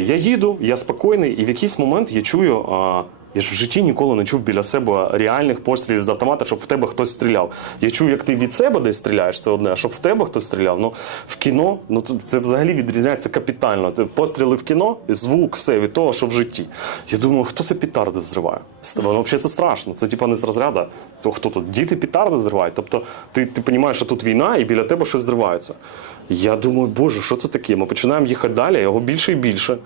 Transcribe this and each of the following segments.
Я їду, я спокійний, і в якийсь момент я чую. Я ж в житті ніколи не чув біля себе реальних пострілів з автомата, щоб в тебе хтось стріляв. Я чув, як ти від себе десь стріляєш, це одне, а щоб в тебе хтось стріляв. Ну в кіно, ну це, взагалі відрізняється капітально. Постріли в кіно, звук, все від того, що в житті. Я думаю, хто це петарди взриває? Ну, взагалі це страшно. Це типа не з розряду. То хто тут? Діти петарди зривають. Тобто ти, ти розумієш, що тут війна, і біля тебе щось зривається. Я думаю, боже, що це таке? Ми починаємо їхати далі, його більше і більше.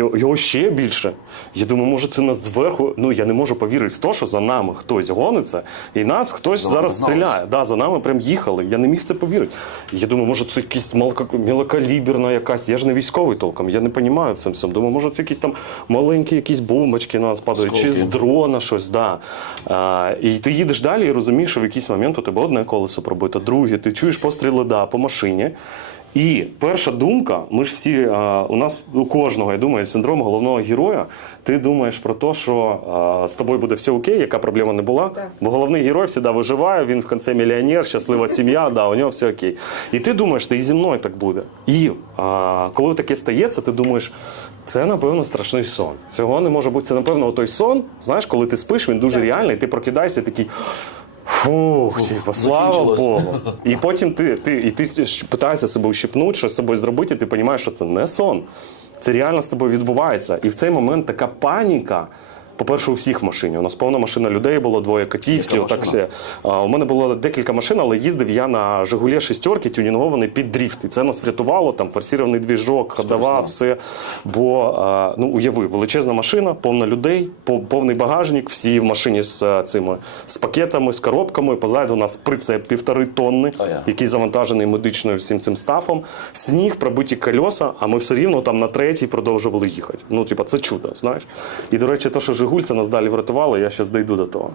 Його ще більше. Я думаю, може, це нас зверху. Ну я не можу повірити в те, що за нами хтось гониться, і нас хтось За зараз стріляє. Да, за нами прям їхали. Я не міг це повірити. Я думаю, може, це малка- мілокаліберна якась. Я ж не військовий толком, я не розумію в цьому всьому. Думаю, може, це якісь там маленькі якісь бомбочки на нас падають, чи з дрона щось. Да. А, і ти їдеш далі і розумієш, що в якийсь момент у тебе одне колесо пробито, друге, ти чуєш постріли да, по машині. І перша думка, ми ж всі, а, у нас у кожного, я думаю, синдром головного героя. Ти думаєш про те, що а, з тобою буде все окей, яка проблема не була. Так. Бо головний герой завжди виживає, він в кінці мільйонер, щаслива сім'я, да, у нього все окей. І ти думаєш, що і зі мною так буде. І а, коли таке стається, ти думаєш, це напевно страшний сон. Цього не може бути. Це напевно той сон. Знаєш, коли ти спиш, він дуже Так. реальний, ти прокидаєшся і такий. Фух, типу, слава. Богу. І потім ти, ти, і ти питаєшся себе ущипнути, щось з собою зробити, і ти розумієш, що це не сон. Це реально з тобою відбувається. І в цей момент така паніка. По-перше, у всіх в машині. У нас повна машина людей було, двоє котів, всі отак? А, у мене було декілька машин, але їздив я на Жигулі шестерки, тюнінгований під дріфт. І це нас врятувало, там форсірований двіжок, ходова, все. Бо, а, ну, уяви, величезна машина, повна людей, повний багажник, всі в машині з цими з пакетами, з коробками. Позаду у нас прицеп півтори тонни, А я. який завантажений медичною всім цим стафом. Сніг, пробиті кольоса, а ми все рівно там на третій продовжували їхати. Ну, типа, це чудо, знаєш. І, до речі, те, що Жигуль це нас далі врятувало, я зараз дійду до того.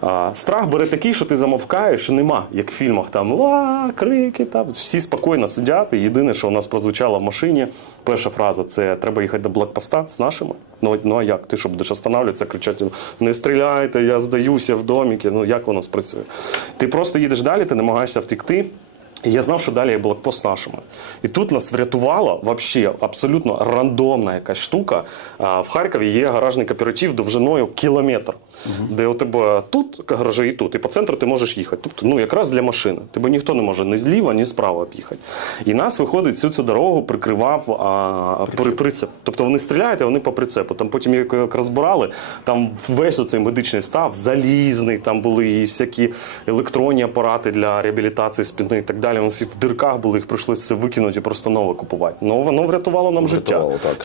А, страх бере такий, що ти замовкаєш, нема, як в фільмах, там ла, крики, там. всі спокійно сидять. І єдине, що у нас прозвучало в машині, перша фраза це треба їхати до блокпоста з нашими. Ну, ну а як? Ти що будеш останавливатися, кричати, не стріляйте, я здаюся в доміки. Ну як воно спрацює? Ти просто їдеш далі, ти намагаєшся втекти. І я знав, що далі є блокпост нашими. І тут нас врятувала вообще абсолютно рандомна якась штука. В Харкові є гаражний кооператив довжиною кілометр, де у тебе тут гаражі і тут, і по центру ти можеш їхати. Тобто, ну якраз для машини. Тебе ніхто не може ні зліва, ні справа об'їхати. І нас виходить всю цю дорогу прикривав а, при, прицеп. Тобто вони стріляють, а вони по прицепу. Там потім як розбирали, там весь оцей медичний став, залізний, там були і всякі електронні апарати для реабілітації спини і так далі. Вони всі в дирках були, їх прийшлося все викинути і просто нове купувати. Ну воно врятувало нам життя. Так.